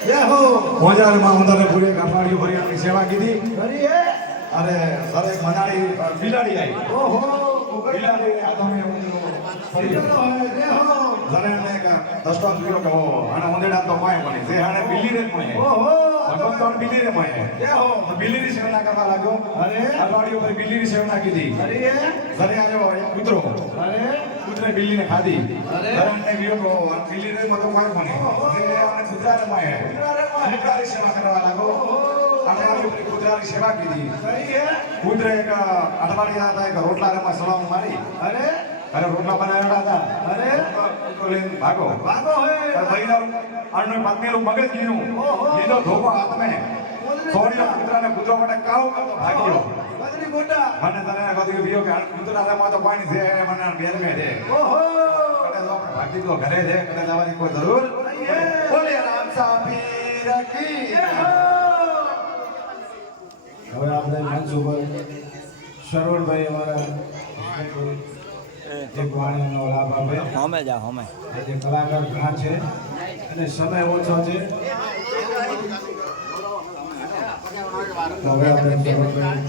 જય હો મોજારે માં ઉંદરે પૂરે કાફાડીઓ ભરી આપણી સેવા કીધી કરી હે અરે સરે મનાડી બિલાડી આવી ઓહો બિલાડી આ તમે જય હો સરે ને કા દસ્તો કીધો કે આને ઉંદેડા તો પાય બની જે આને બિલ્લી રે મને ઓહો ભગવાન તો બિલ્લી રે મને જય હો બિલ્લી ની સેવા કરવા લાગ્યો અરે કાફાડીઓ ભરી બિલ્લી ની સેવા કીધી કરી હે સરે આવ્યો કૂતરો અરે કૂતરે બિલ્લી ને ખાધી અરે સરે ને ગયો તો બિલ્લી રે મતો પાય બની જે આને કૂતરા રે માય કૂતરાની સેવા કરવા લાગ્યો આપણે કૂતરાની સેવા કીધી કરી હે કૂતરે એક અઠવાડિયા હતા એક રોટલા રમા સલામ મારી અરે અરે રોટલા બનાવેલા હતા અરે કૂતરો લઈને ભાગો ભાગો હે ભાઈનો અણનો પત્નીનું મગજ ગયું લીધો ધોકો હાથમાં છોડ્યો કૂતરાને કૂતરો માટે કાવ કરતો ભાગ્યો બદરી ગોટા મને તને કહ્યું કે બીજો કે કૂતરા રમવા તો પાણી છે મને બેર મે છે ઓહો કદાચ આપણે ભાગી તો ઘરે છે કદાચ જવાની કોઈ જરૂર બોલે રામ સાપીર કી હવે આપણે મંચ ઉપર શરવણભાઈ અમારા એક વાણીનો લાભ આપે હોમે જા હોમે આજે કલાકાર ઘણા છે અને સમય ઓછો છે તો હવે આપણે શરવણભાઈ